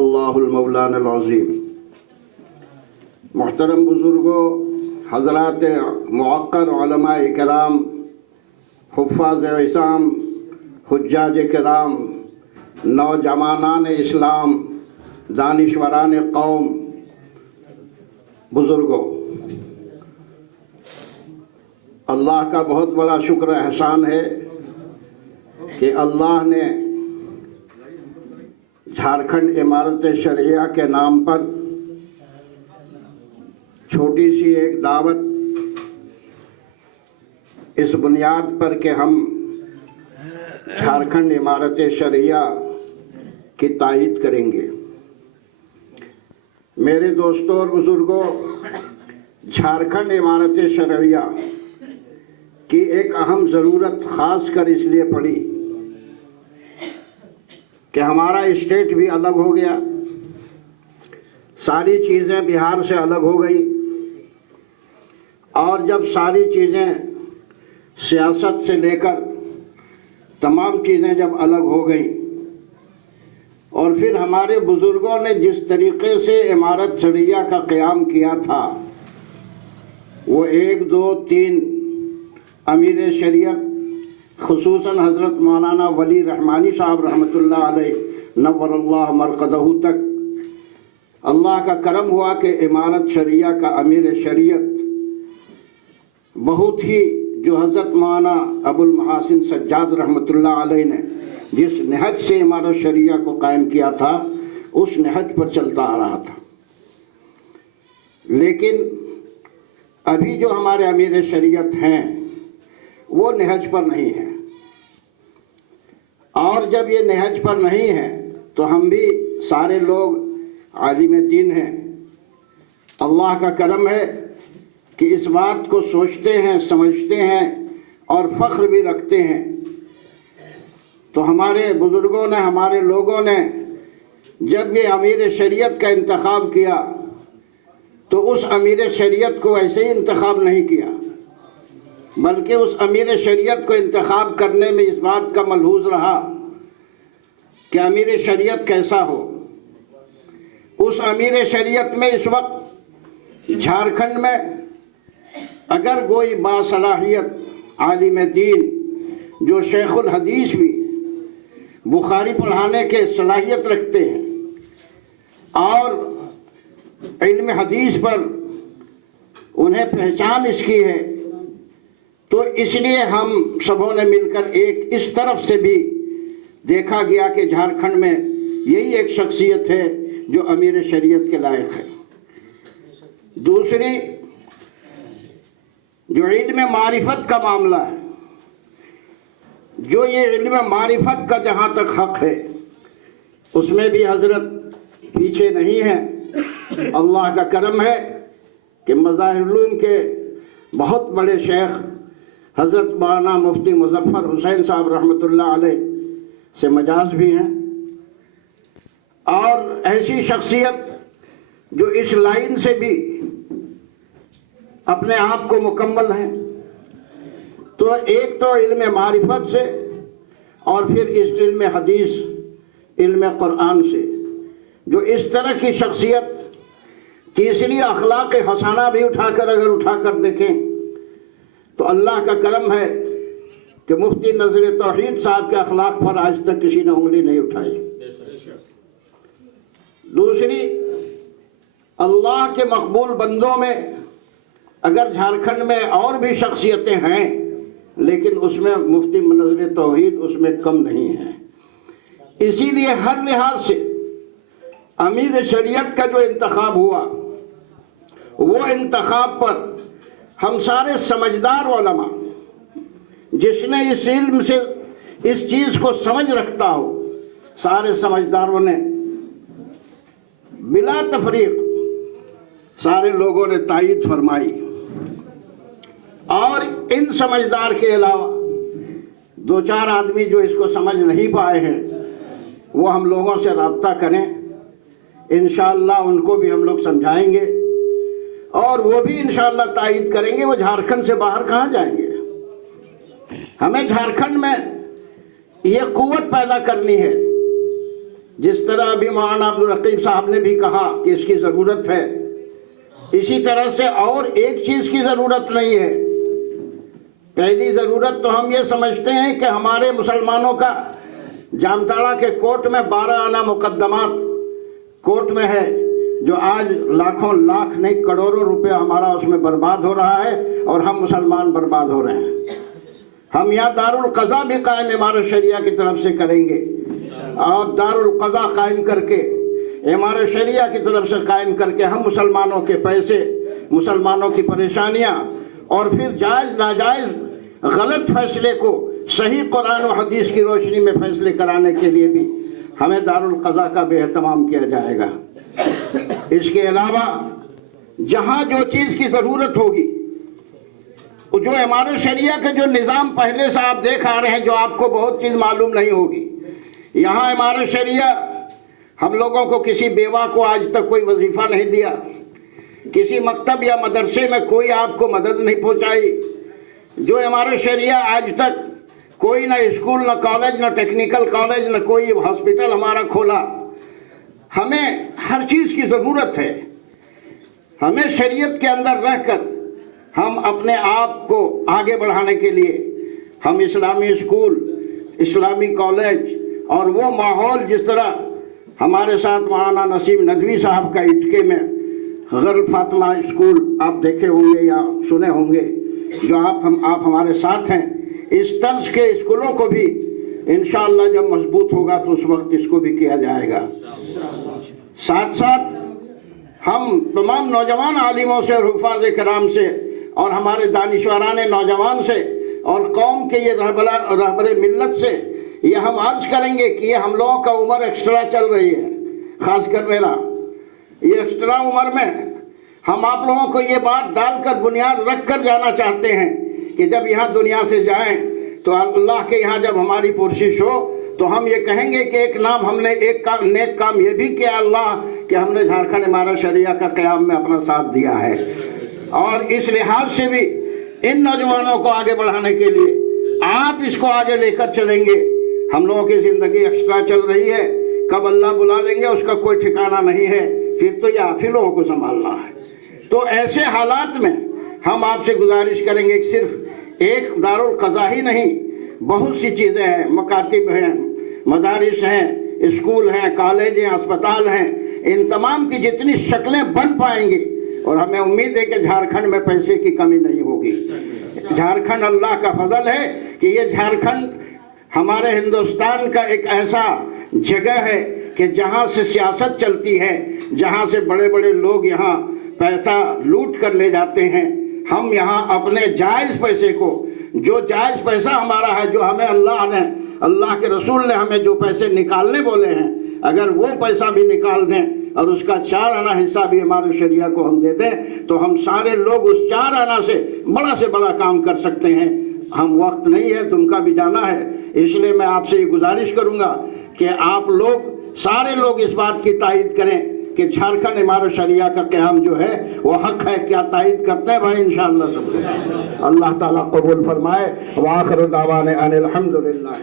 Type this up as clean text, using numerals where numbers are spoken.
اللہ المولانا العظیم۔ محترم بزرگوں، حضرات معقر علماء کرام، حفاظ عصام، حجاج کرام، نوجوانان اسلام، دانشوران قوم، بزرگوں، اللہ کا بہت بڑا شکر احسان ہے کہ اللہ نے جھارکھنڈ امارت شرعیہ کے نام پر چھوٹی سی ایک دعوت اس بنیاد پر کہ ہم جھارکھنڈ امارت شرعیہ کی تائید کریں گے۔ میرے دوستوں اور بزرگوں، جھارکھنڈ امارت شرعیہ کی ایک اہم ضرورت خاص کر اس لیے پڑی کہ ہمارا اسٹیٹ بھی الگ ہو گیا، ساری چیزیں بہار سے الگ ہو گئی، اور جب ساری چیزیں سیاست سے لے کر تمام چیزیں جب الگ ہو گئیں، اور پھر ہمارے بزرگوں نے جس طریقے سے امارت شرعیہ کا قیام کیا تھا، وہ 1 2 3 امیر شریعت خصوصاً حضرت مولانا ولی رحمانی صاحب رحمۃ اللہ علیہ نور اللہ مرقدہ تک اللہ کا کرم ہوا کہ امارت شرعیہ کا امیر شریعت بہت ہی جو حضرت مولانا ابو المحاسن سجاد رحمۃ اللہ علیہ نے جس نہج سے امارت شرعیہ کو قائم کیا تھا، اس نہج پر چلتا آ رہا تھا۔ لیکن ابھی جو ہمارے امیر شریعت ہیں وہ نہج پر نہیں ہیں، اور جب یہ نہج پر نہیں ہیں تو ہم بھی سارے لوگ عالم دین ہیں۔ اللہ کا کرم ہے کہ اس بات کو سوچتے ہیں، سمجھتے ہیں اور فخر بھی رکھتے ہیں۔ تو ہمارے بزرگوں نے، ہمارے لوگوں نے جب یہ امیر شریعت کا انتخاب کیا تو اس امیر شریعت کو ایسے ہی انتخاب نہیں کیا، بلکہ اس امیر شریعت کو انتخاب کرنے میں اس بات کا ملحوظ رہا کہ امیر شریعت کیسا ہو۔ اس امیر شریعت میں اس وقت جھارکھنڈ میں اگر کوئی باصلاحیت عالم دین جو شیخ الحدیث بھی، بخاری پڑھانے کے صلاحیت رکھتے ہیں اور علم حدیث پر انہیں پہچان اس کی ہے، تو اس لیے ہم سبوں نے مل کر ایک اس طرف سے بھی دیکھا گیا کہ جھارکھنڈ میں یہی ایک شخصیت ہے جو امیر شریعت کے لائق ہے۔ دوسری، جو علم معرفت کا معاملہ ہے، جو یہ علم معرفت کا جہاں تک حق ہے، اس میں بھی حضرت پیچھے نہیں ہیں۔ اللہ کا کرم ہے کہ مظاہر العلوم کے بہت بڑے شیخ حضرت مولانا مفتی مظفر حسین صاحب رحمۃ اللہ علیہ سے مجاز بھی ہیں، اور ایسی شخصیت جو اس لائن سے بھی اپنے آپ کو مکمل ہیں۔ تو ایک تو علم معرفت سے، اور پھر اس علم حدیث، علم قرآن سے، جو اس طرح کی شخصیت۔ تیسری، اخلاق حسنہ بھی اٹھا کر دیکھیں تو اللہ کا کرم ہے کہ مفتی نذر توحید صاحب کے اخلاق پر آج تک کسی نے انگلی نہیں اٹھائی۔ دوسری، اللہ کے مقبول بندوں میں اگر جھارکھنڈ میں اور بھی شخصیتیں ہیں، لیکن اس میں مفتی نذر توحید اس میں کم نہیں ہے۔ اسی لیے ہر لحاظ سے امیر شریعت کا جو انتخاب ہوا، وہ انتخاب پر ہم سارے سمجھدار علماء، جس نے اس علم سے اس چیز کو سمجھ رکھتا ہو، سارے سمجھداروں نے بلا تفریق سارے لوگوں نے تائید فرمائی۔ اور ان سمجھدار کے علاوہ 2-4 آدمی جو اس کو سمجھ نہیں پائے ہیں، وہ ہم لوگوں سے رابطہ کریں، انشاءاللہ ان کو بھی ہم لوگ سمجھائیں گے، اور وہ بھی انشاءاللہ تائید کریں گے۔ وہ جھارکھنڈ سے باہر کہاں جائیں گے؟ ہمیں جھارکھنڈ میں یہ قوت پیدا کرنی ہے जिस तरह अभी मौलाना अब्दुल रकीब साहब ने भी कहा कि इसकी ज़रूरत है, इसी तरह से और एक चीज़ की ज़रूरत नहीं है। पहली ज़रूरत तो हम ये समझते हैं कि हमारे मुसलमानों का जामताड़ा के कोर्ट में 12 आना मुकदमात कोर्ट में है, जो आज लाखों लाख नहीं करोड़ों रुपया हमारा उसमें बर्बाद हो रहा है और हम मुसलमान बर्बाद हो रहे हैं। हम यहाँ दारुल क़ज़ा भी कायम इमारत शरिया की तरफ से करेंगे और दारुल क़ज़ा कायम करके इमारत शरिया की तरफ से कायम करके हम मुसलमानों के पैसे, मुसलमानों की परेशानियाँ और फिर जायज़ नाजायज़ गलत फैसले को सही कुरान और हदीस की रोशनी में फैसले कराने के लिए भी हमें दारुल क़ज़ा का भी एहतमाम किया जाएगा। इसके अलावा जहाँ जो चीज़ की ज़रूरत होगी, जो इमारत शरिया के जो निज़ाम पहले से आप देख आ रहे हैं, जो आपको बहुत चीज़ मालूम नहीं होगी, यहाँ इमारत शरिया हम लोगों को किसी बेवा को आज तक कोई वजीफ़ा नहीं दिया, किसी मकतब या मदरसे में कोई आपको मदद नहीं पहुँचाई। जो इमारत शरिया आज तक कोई ना स्कूल, ना कॉलेज, ना टेक्निकल कॉलेज, ना कोई हॉस्पिटल हमारा खोला। हमें हर चीज़ की ज़रूरत है। हमें शरीयत के अंदर रहकर हम अपने आप को आगे बढ़ाने के लिए हम इस्लामी स्कूल, इस्लामी कॉलेज और वो माहौल, जिस तरह हमारे साथ मौलाना नसीम नदवी साहब का इटके में ग़र फातिमा स्कूल आप देखे होंगे या सुने होंगे, जो आप हमारे साथ हैं, इस तर्ज के स्कूलों को भी इंशाअल्लाह जब मजबूत होगा तो उस वक्त इसको भी किया जाएगा। साथ साथ हम तमाम नौजवान आलिमों से और हुफ़ाज़ किराम से और हमारे दानिशवरान नौजवान से और कौम के ये रहबर मिल्लत से ये हम अर्ज़ करेंगे कि ये हम लोगों का उम्र एक्स्ट्रा चल रही है, ख़ासकर मेरा ये एक्स्ट्रा उम्र में हम आप लोगों को ये बात डालकर बुनियाद रख कर जाना चाहते हैं कि जब यहाँ दुनिया से जाएं तो अल्लाह के यहाँ जब हमारी पुरशिश हो तो हम ये कहेंगे कि एक नाम हमने एक नेक काम ये भी किया अल्लाह कि हमने झारखंड इमारत शरिया का क़याम में अपना साथ दिया है। और इस लिहाज से भी इन नौजवानों को आगे बढ़ाने के लिए आप इसको आगे लेकर चलेंगे। हम लोगों की ज़िंदगी एक्स्ट्रा चल रही है, कब अल्लाह बुला लेंगे उसका कोई ठिकाना नहीं है, फिर तो ये आप ही लोगों को संभालना है। तो ऐसे हालात में हम आपसे गुजारिश करेंगे कि सिर्फ एक दारुल क़ज़ा ही नहीं, बहुत सी चीज़ें हैं, मकातिब हैं, मदारिस हैं, स्कूल हैं, कॉलेज हैं, अस्पताल हैं, इन तमाम की जितनी शक्लें बन पाएंगी और हमें उम्मीद है कि झारखंड में पैसे की कमी नहीं होगी। झारखंड अल्लाह का फजल है कि ये झारखंड हमारे हिंदुस्तान का एक ऐसा जगह है कि जहाँ से सियासत चलती है, जहाँ से बड़े बड़े लोग यहाँ पैसा लूट कर ले जाते हैं। हम यहाँ अपने जायज़ पैसे को, जो जायज़ पैसा हमारा है, जो हमें अल्लाह के रसूल ने हमें जो पैसे निकालने बोले हैं, अगर वो पैसा भी निकाल दें और उसका 4 आना हिस्सा भी हमारे शरिया को हम दे दें तो हम सारे लोग उस 4 आना से बड़ा काम कर सकते हैं। हम वक्त नहीं है, तुमका भी जाना है, इसलिए मैं आपसे ये गुजारिश करूँगा कि आप लोग सारे लोग इस बात की तायद करें कि झारखंड इमारत शरिया का क़याम जो है वो हक़ है। क्या तायद करते हैं भाई? इंशाअल्लाह सब अल्लाह ताला कबूल फरमाए। व आखिर दावाना अनिल हम्दुलिल्लाह।